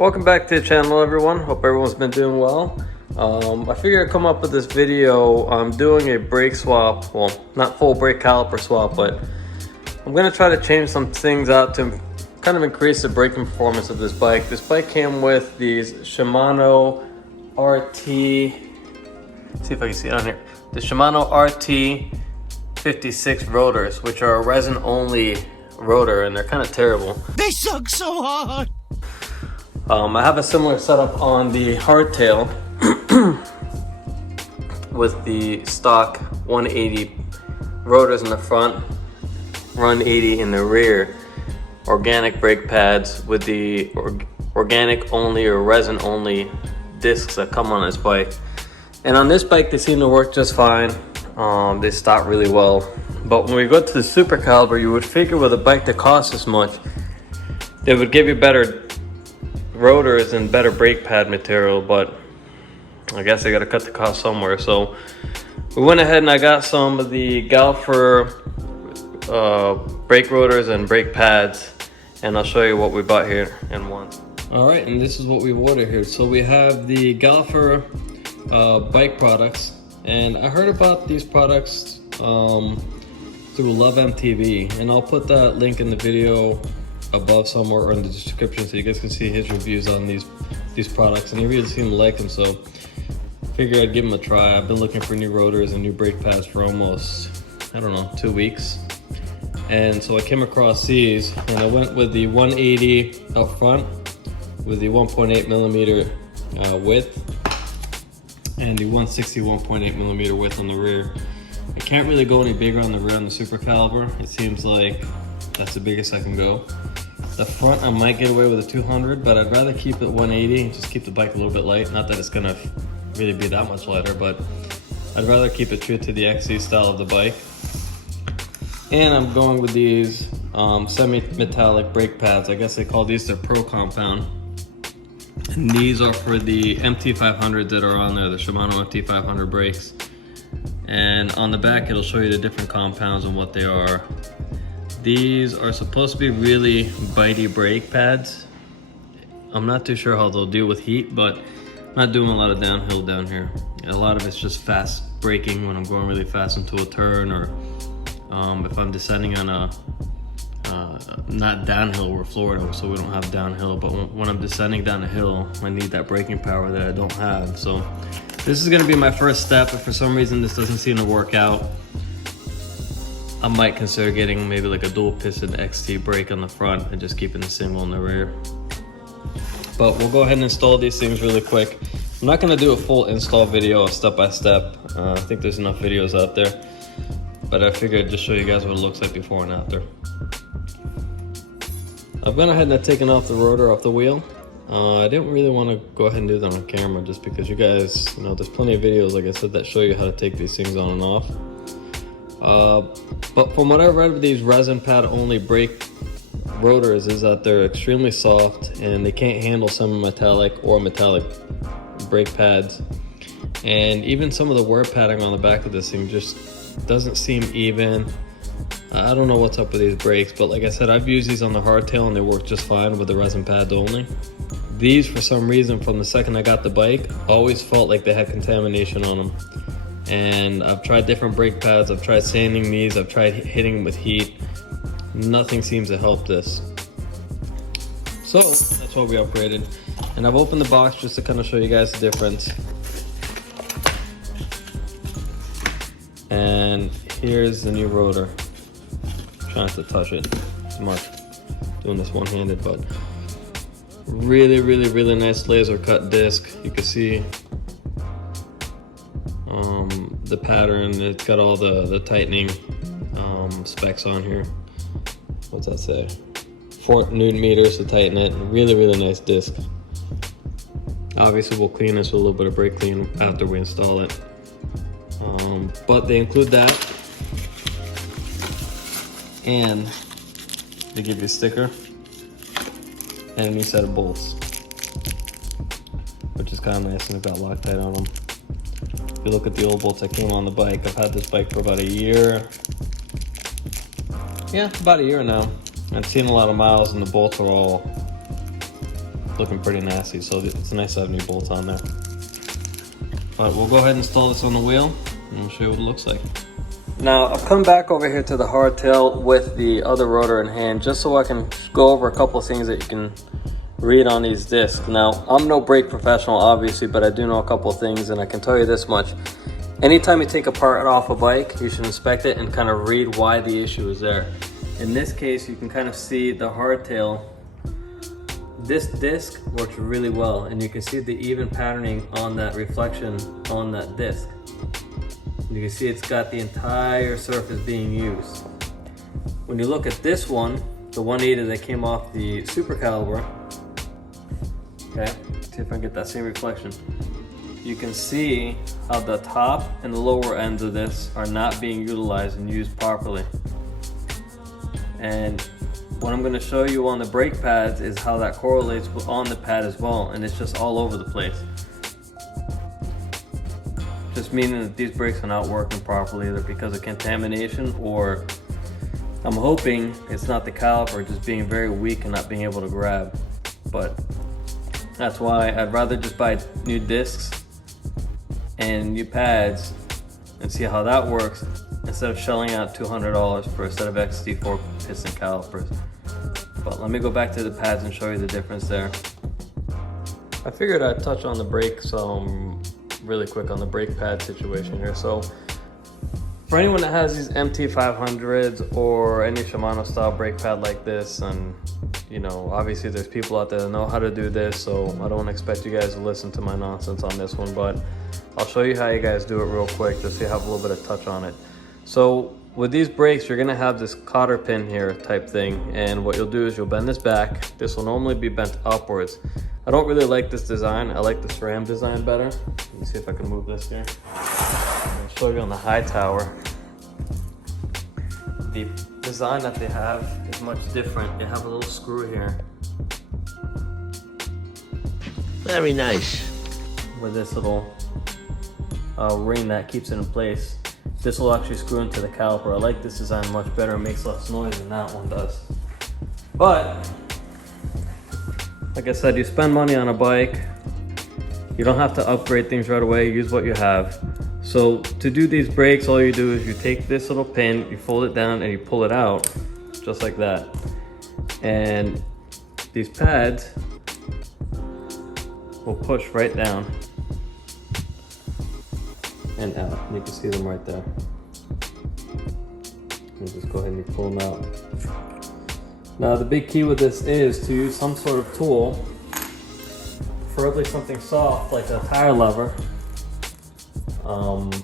Welcome back to the channel, everyone. Hope everyone's been doing well. I figured I'd come up with this video. I'm doing a brake swap. Well, not full brake caliper swap, but I'm gonna try to change some things out to kind of increase the braking performance of this bike. This bike came with these Shimano RT, let's see if I can see it on here. The Shimano RT 56 rotors, which are a resin only rotor, and they're kind of terrible. They suck so hard. I have a similar setup on the hardtail with the stock 180 rotors in the front, 180 in the rear, organic brake pads with the organic only or resin only discs that come on this bike. And on this bike they seem to work just fine. They stop really well. But when we go to the Supercaliber, you would figure with a bike that costs this much, they would give you better rotors and better brake pad material, but I guess they got to cut the cost somewhere. So we went ahead and I got some of the Galfer brake rotors and brake pads, and I'll show you what we bought here in one. All right, and this is what we ordered here. So we have the Galfer bike products, and I heard about these products through Love MTV, and I'll put that link in the video above somewhere or in the description so you guys can see his reviews on these products, and he really seemed to like them, so figured I'd give them a try. I've been looking for new rotors and new brake pads for almost, I don't know, 2 weeks, and so I came across these, and I went with the 180 up front with the 1.8 millimeter width and the 160 1.8 millimeter width on the rear. I can't really go any bigger on the rear on the Supercaliber. It seems like that's the biggest I can go. The front, I might get away with a 200, but I'd rather keep it 180 and just keep the bike a little bit light. Not that it's gonna really be that much lighter, but I'd rather keep it true to the XC style of the bike. And I'm going with these semi-metallic brake pads. I guess they call these their Pro Compound. And these are for the MT500 that are on there, the Shimano MT500 brakes. And on the back, it'll show you the different compounds and what they are. These are supposed to be really bitey brake pads. I'm not too sure how they'll deal with heat, but I'm not doing a lot of downhill down here. A lot of it's just fast braking when I'm going really fast into a turn, or if I'm descending on a, not downhill, we're Florida, so we don't have downhill, but when I'm descending down a hill, I need that braking power that I don't have. So this is gonna be my first step. If for some reason this doesn't seem to work out, I might consider getting maybe like a dual piston XT brake on the front and just keeping the single in the rear. But we'll go ahead and install these things really quick. I'm not gonna do a full install video, step by step. I think there's enough videos out there, but I figured I'd just show you guys what it looks like before and after. I've gone ahead and I've taken off the rotor off the wheel. I didn't really want to go ahead and do that on camera just because you guys, you know, there's plenty of videos, like I said, that show you how to take these things on and off. But from what I've read with these resin pad only brake rotors is that they're extremely soft and they can't handle semi-metallic or metallic brake pads. And even some of the wear padding on the back of this thing just doesn't seem even. I don't know what's up with these brakes, but like I said, I've used these on the hardtail and they work just fine with the resin pads only. These, for some reason, from the second I got the bike, always felt like they had contamination on them. And I've tried different brake pads, I've tried sanding these, I've tried hitting them with heat. Nothing seems to help this. So that's why we upgraded. And I've opened the box just to kind of show you guys the difference. And here's the new rotor. I'm trying not to touch it too much. Doing this one-handed, but really nice laser cut disc. You can see the pattern. It's got all the tightening specs on here. What's that say? 4 Newton meters to tighten it. Really nice disc. Obviously we'll clean this with a little bit of brake clean after we install it. But they include that, and they give you a sticker and a new set of bolts, which is kind of nice, and they've got Loctite on them. If you look at the old bolts that came on the bike, I've had this bike for about a year. Yeah, about a year now. I've seen a lot of miles and the bolts are all looking pretty nasty, so it's nice to have new bolts on there. But we'll go ahead and install this on the wheel and we'll show you what it looks like. Now I've come back over here to the hardtail with the other rotor in hand just so I can go over a couple of things that you can read on these discs. Now I'm no brake professional obviously, but I do know a couple of things, and I can tell you this much. Anytime you take a part off a bike, you should inspect it and kind of read why the issue is there. In this case, you can kind of see the hardtail. This disc works really well, and you can see the even patterning on that reflection on that disc. You can see it's got the entire surface being used. When you look at this one, the 180 that came off the Supercaliber, okay, see if I can get that same reflection. You can see how the top and the lower ends of this are not being utilized and used properly. And what I'm going to show you on the brake pads is how that correlates on the pad as well, and it's just all over the place. Just meaning that these brakes are not working properly, either because of contamination, or I'm hoping it's not the caliper just being very weak and not being able to grab. But that's why I'd rather just buy new discs and new pads and see how that works instead of shelling out $200 for a set of XT4 piston calipers. But let me go back to the pads and show you the difference there. I figured I'd touch on the brakes really quick on the brake pad situation here. So for anyone that has these MT500s or any Shimano style brake pad like this, and you know, obviously there's people out there that know how to do this, so I don't expect you guys to listen to my nonsense on this one, but I'll show you how you guys do it real quick just so you have a little bit of touch on it. So with these brakes, you're gonna have this cotter pin here type thing, and what you'll do is you'll bend this back. This will normally be bent upwards. I don't really like this design. I like the SRAM design better. Let me see if I can move this here. I'll show you on the high tower. The design that they have is much different. They have a little screw here. Very nice. With this little ring that keeps it in place. This will actually screw into the caliper. I like this design much better. It makes less noise than that one does. But like I said, you spend money on a bike, you don't have to upgrade things right away. Use what you have. So to do these brakes, all you do is you take this little pin, you fold it down and you pull it out just like that. And these pads will push right down and out. You can see them right there. And just go ahead and pull them out. Now the big key with this is to use some sort of tool, preferably something soft like a tire lever. Let's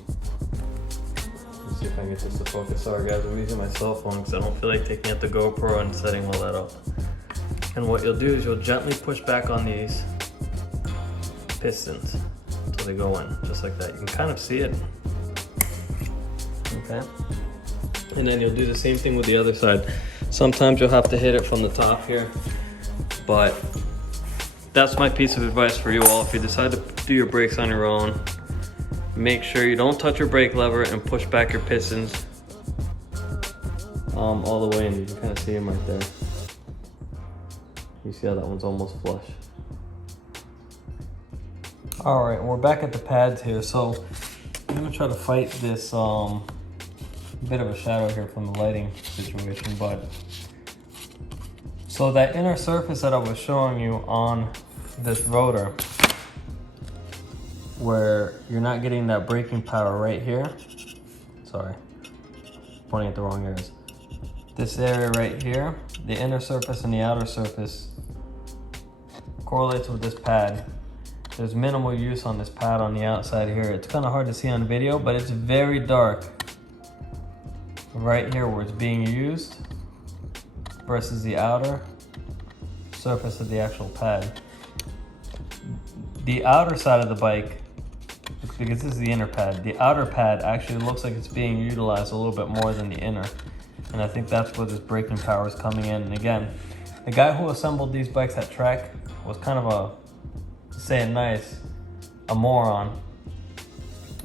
see if I can get this to focus. Sorry guys, I'm using my cell phone because I don't feel like taking out the GoPro and setting all that up. And what you'll do is you'll gently push back on these pistons until they go in, just like that. You can kind of see it. Okay. And then you'll do the same thing with the other side. Sometimes you'll have to hit it from the top here, but that's my piece of advice for you all. If you decide to do your brakes on your own, make sure you don't touch your brake lever and push back your pistons all the way, and you can kind of see them right there. You see how that one's almost flush. All right, we're back at the pads here. So I'm gonna try to fight this bit of a shadow here from the lighting situation, but so that inner surface that I was showing you on this rotor, where you're not getting that braking power right here. Sorry, pointing at the wrong areas. This area right here, the inner surface and the outer surface correlates with this pad. There's minimal use on this pad on the outside here. It's kind of hard to see on video, but it's very dark right here where it's being used versus the outer surface of the actual pad. The outer side of the bike, because this is the inner pad, the outer pad actually looks like it's being utilized a little bit more than the inner. And I think that's where this braking power is coming in. And again, the guy who assembled these bikes at Trek was kind of a, to say it nice, a moron.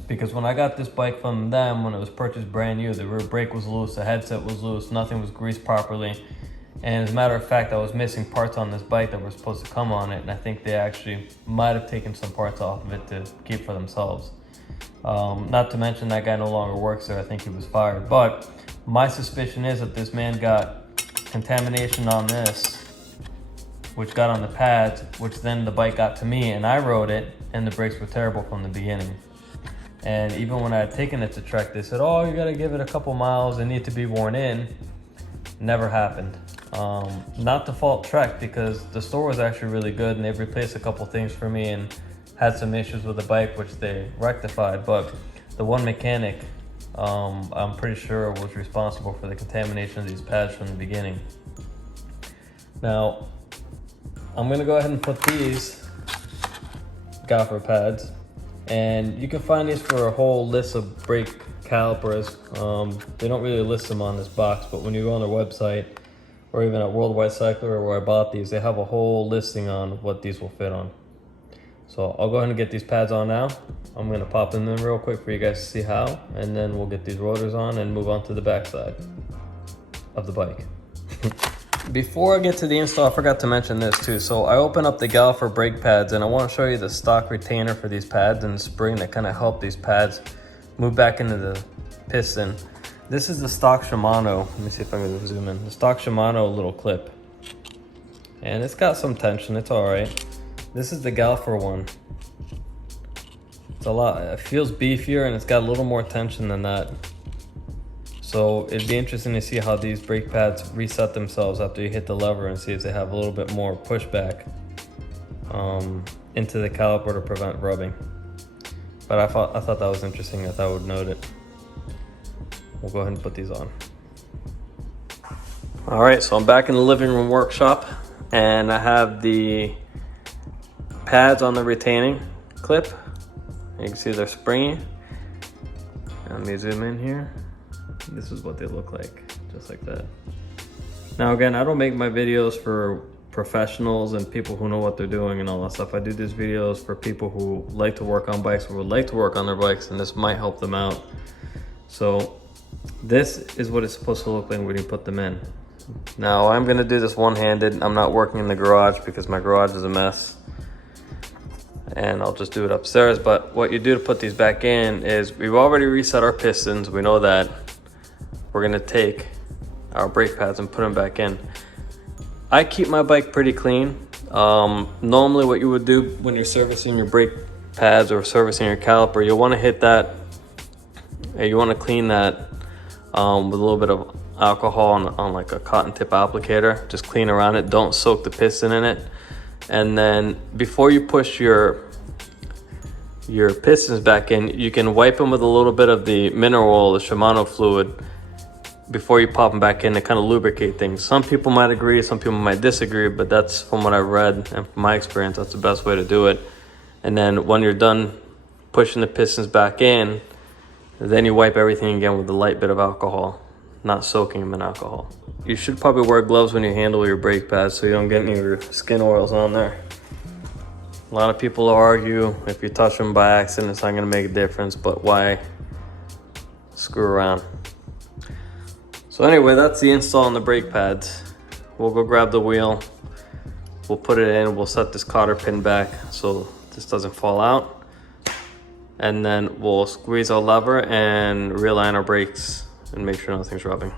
Because when I got this bike from them, when it was purchased brand new, the rear brake was loose, the headset was loose, nothing was greased properly. And as a matter of fact, I was missing parts on this bike that were supposed to come on it, and I think they actually might have taken some parts off of it to keep for themselves. Not to mention that guy no longer works there. I think he was fired. But my suspicion is that this man got contamination on this, which got on the pads, which then the bike got to me, and I rode it, and the brakes were terrible from the beginning. And even when I had taken it to Trek, they said, oh, you gotta give it a couple miles, they need to be worn in. Never happened. Not to fault Trek, because the store was actually really good and they've replaced a couple things for me and had some issues with the bike which they rectified, but the one mechanic, I'm pretty sure was responsible for the contamination of these pads from the beginning. Now, I'm gonna go ahead and put these Galfer pads, and you can find these for a whole list of brake calipers. They don't really list them on this box, but when you go on their website, or even at Worldwide Cyclery where I bought these, they have a whole listing on what these will fit on. So I'll go ahead and get these pads on now. I'm gonna pop them in real quick for you guys to see how, and then we'll get these rotors on and move on to the backside of the bike. Before I get to the install, I forgot to mention this too. So I opened up the Galfer brake pads, and I want to show you the stock retainer for these pads and the spring that kind of help these pads move back into the piston. This is the stock Shimano. Let me see if I can zoom in. The stock Shimano little clip. And it's got some tension, it's all right. This is the Galfer one. It's a lot, it feels beefier and it's got a little more tension than that. So it'd be interesting to see how these brake pads reset themselves after you hit the lever and see if they have a little bit more pushback into the caliper to prevent rubbing. But I thought that was interesting. I thought I would note it. We'll go ahead and put these on. All right, so I'm back in the living room workshop, and I have the pads on the retaining clip. You can see they're springy. Let me zoom in here. This is what they look like, just like that. Now again, I don't make my videos for professionals and people who know what they're doing and all that stuff. I do these videos for people who like to work on bikes or would like to work on their bikes, and this might help them out. So this is what it's supposed to look like when you put them in. Now I'm gonna do this one-handed. I'm not working in the garage because my garage is a mess, and I'll just do it upstairs. But what you do to put these back in is, we've already reset our pistons. We know that. We're gonna take our brake pads and put them back in. I keep my bike pretty clean. Normally what you would do when you're servicing your brake pads or servicing your caliper, you'll wanna hit that, you wanna clean that with a little bit of alcohol on like a cotton tip applicator. Just clean around it, don't soak the piston in it. And then before you push your pistons back in, you can wipe them with a little bit of the mineral oil, the Shimano fluid, before you pop them back in to kind of lubricate things. Some people might agree, some people might disagree, but that's from what I've read and from my experience, that's the best way to do it. And then when you're done pushing the pistons back in, then you wipe everything again with a light bit of alcohol, not soaking them in alcohol. You should probably wear gloves when you handle your brake pads so you don't get any of your skin oils on there. A lot of people argue if you touch them by accident, it's not gonna make a difference, but why screw around? So anyway, that's the install on the brake pads. We'll go grab the wheel, we'll put it in, we'll set this cotter pin back so this doesn't fall out. And then we'll squeeze our lever and realign our brakes and make sure nothing's rubbing.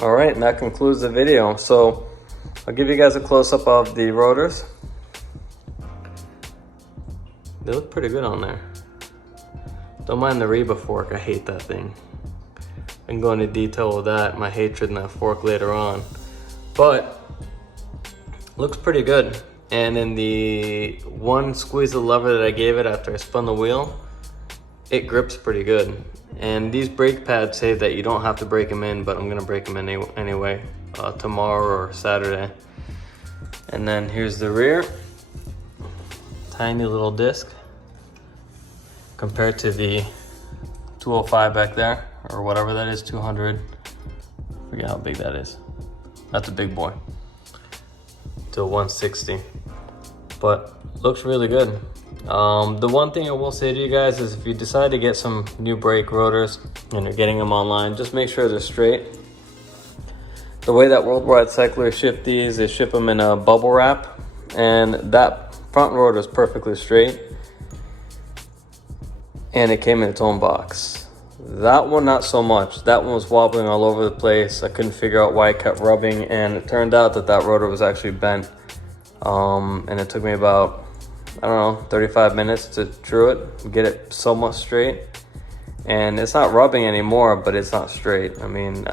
All right, and that concludes the video. So I'll give you guys a close-up of the rotors. They look pretty good on there. Don't mind the Reba fork, I hate that thing. I can go into detail with that, my hatred in that fork later on. But looks pretty good. And in the one squeeze of the lever that I gave it after I spun the wheel, it grips pretty good. And these brake pads say that you don't have to break them in, but I'm gonna break them in anyway, tomorrow or Saturday. And then here's the rear. Tiny little disc compared to the 205 back there, or whatever that is, 200. Forget how big that is. That's a big boy. To 160. But looks really good. The one thing I will say to you guys is if you decide to get some new brake rotors and you're getting them online, just make sure they're straight. the way that Worldwide Cyclery ship these, they ship them in a bubble wrap, and that front rotor is perfectly straight, and it came in its own box. That one, not so much. That one was wobbling all over the place. I couldn't figure out why it kept rubbing, and it turned out that that rotor was actually bent. And it took me about, I don't know, 35 minutes to true it, get it somewhat straight. And it's not rubbing anymore, but it's not straight. I mean,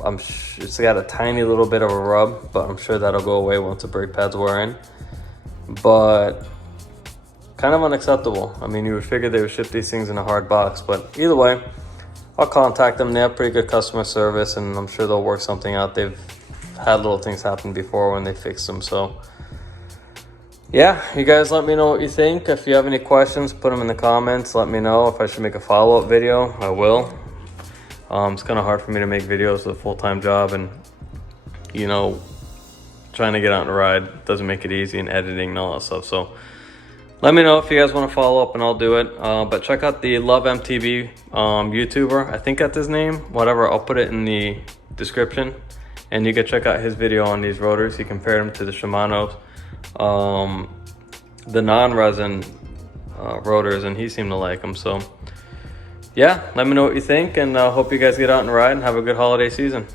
it's got a tiny little bit of a rub, but I'm sure that'll go away once the brake pads wear in. But kind of unacceptable. I mean, you would figure they would ship these things in a hard box, but either way, I'll contact them. They have pretty good customer service, and I'm sure they'll work something out. They've had little things happen before when they fixed them. So yeah, you guys let me know what you think. If you have any questions, put them in the comments. Let me know if I should make a follow-up video. I will. It's kind of hard for me to make videos with a full-time job, and you know, trying to get out and ride doesn't make it easy, and editing and all that stuff. So let me know if you guys want to follow up, and I'll do it. But check out the Love MTB YouTuber. I think that's his name. Whatever, I'll put it in the description, and you can check out his video on these rotors. He compared them to the Shimano's, the non-resin rotors, and he seemed to like them. So yeah, let me know what you think, and I hope you guys get out and ride and have a good holiday season.